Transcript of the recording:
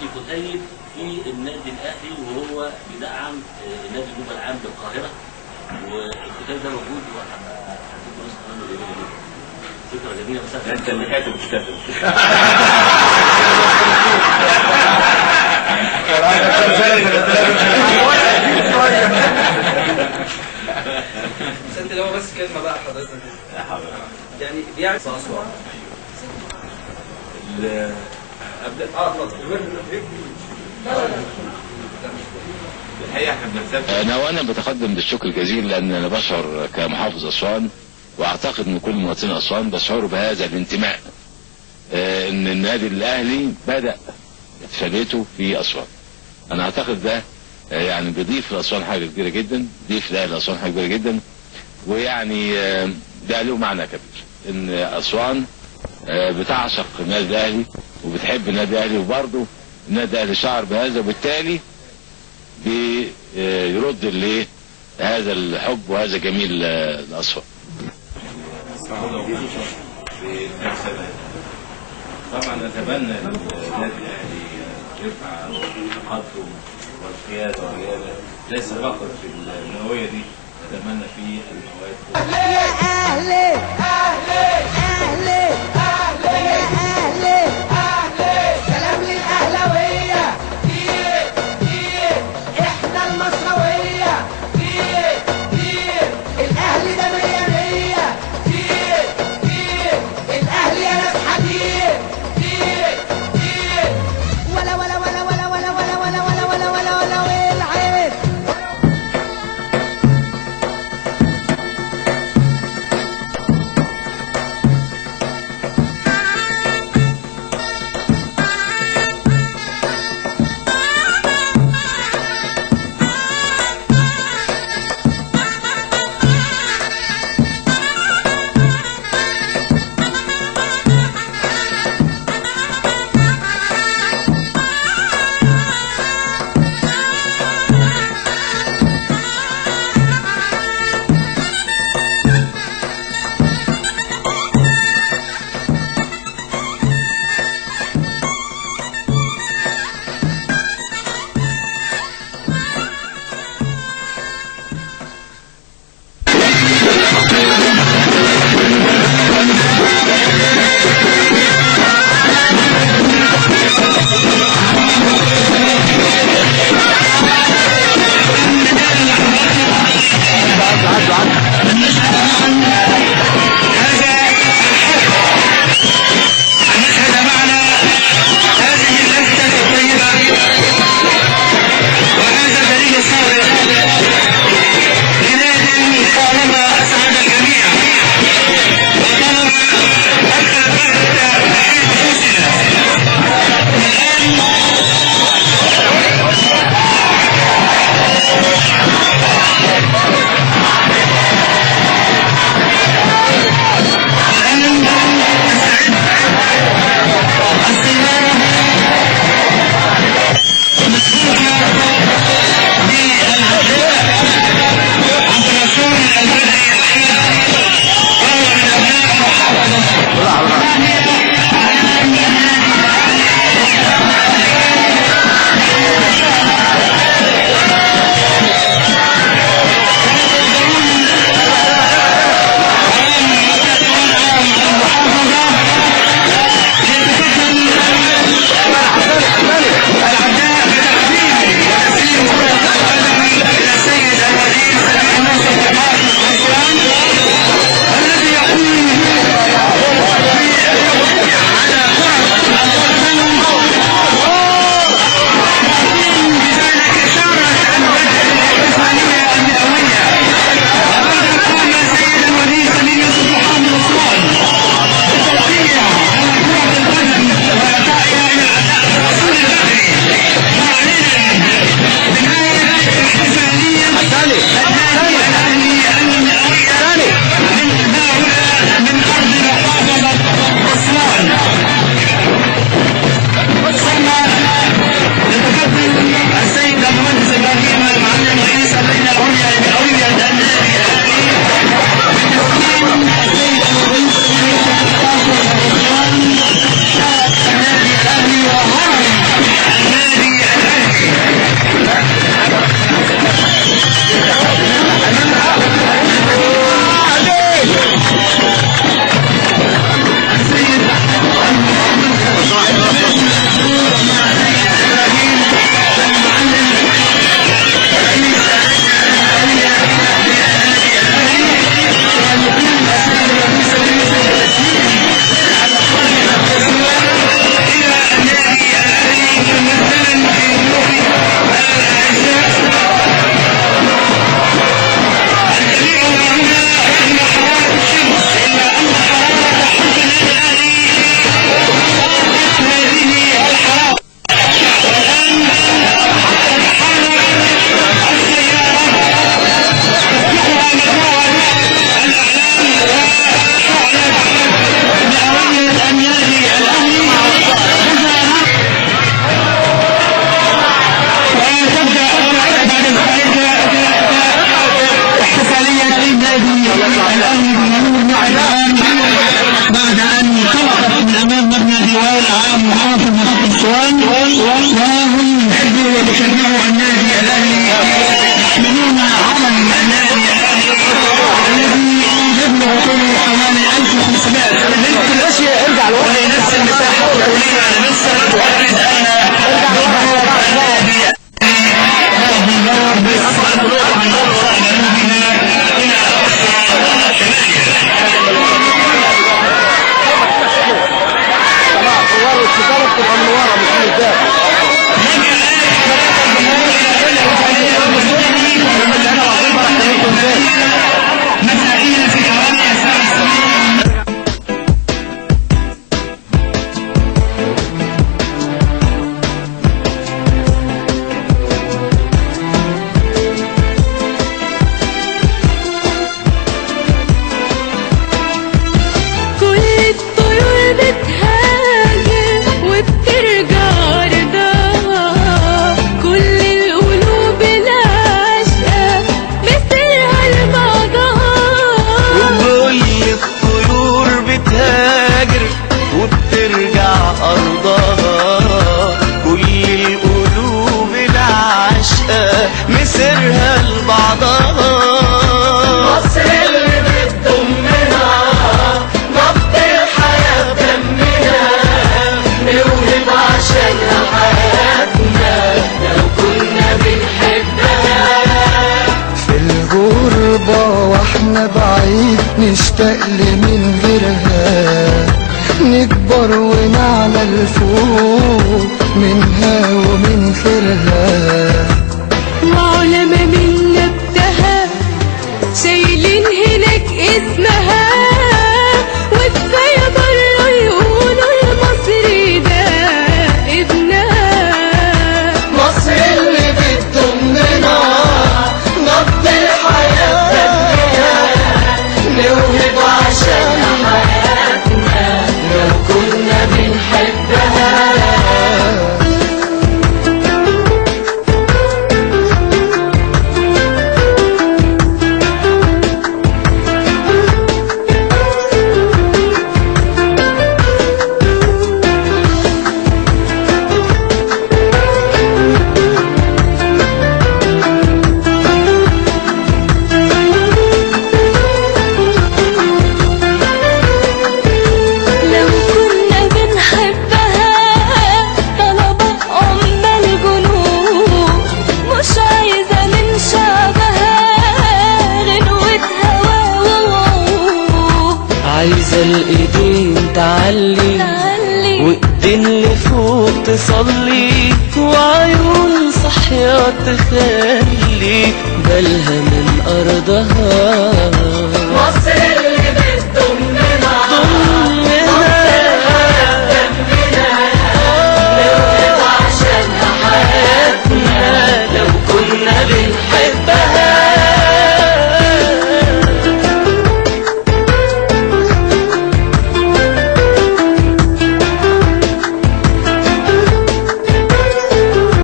عدلي كتيب في النادي الاهلي وهو بيدعم نادي النوبه العام بالقاهره، والكتيب ده موجود وهديك نسخه منه جميله جدا. فكره جميله بس انت اللي كاتب مشتغل. انت لو بس كلمه بقى حضرتك يعني بيعرف اصوات ابدا. اتفضل. الحقيقه احنا بنسافر. وانا بتقدم بالشكر الجزيل لان انا بشعر كمحافظ اسوان، واعتقد ان كل مواطني اسوان بشعروا بهذا الانتماء، ان النادي الاهلي بدا اتفاديته في اسوان. انا اعتقد ده يعني بيضيف لاسوان حاجه كبيره جدا، بيضيف لاسوان حاجه كبيره جدا، ويعني ده له معنى كبير ان اسوان بتعشق النادي الاهلي وبتحب النادي الاهلي، وبرضه النادي الاهلي شعر بهذا، وبالتالي بيرد لهذا الحب وهذا جميل لاسوان. طبعا اتمنى ان النادي الاهلي يرفع التقدم والقياده والرياده، ليس فقط في النوويه دي، اتمنى في المواد. يا اهلي اهلي اهلي اهلي يا اهلي اهلي، سلام للاهلاويه، احنا المصراويه، الاهلي ده مية مية، الاهلي يا ناس حديد، ولا ولا ولا ولا ولا ولا ولا ولا ولا ولا ولا والعين. أسوان وهم يحبوا ويشجعوا النادي الأهلي، يحملون علم النادي الأهلي الذي يبلغ طوله حوالي 1500 وينفس المساحة الدولية على مصر تؤكد أن النادي بأصل البلوغ عن أقصى جنوبنا إلى أقصى شمالنا. مسيرها لبعضها مصر اللي بتضمنا نبض الحياة بدمنا نوهب عشانها حياتنا لو كنا بنحبها في الغربة واحنا بعيد نشتاق لمن غيرها نكبر ونعلى لفوق منها ومن خيرها وعلماء من نبتها شايلين هناك اسمها وكفاية بره يقولوا المصري ده ابنها مصر اللي بتضمنا نبض الحياة بدمنا نوهب عشانها حياتنا لو كنا بنحبها عايزة الإيدين تعلي وإيدين لفوق تصلي وعيون صحية تخلي بالها من أرضها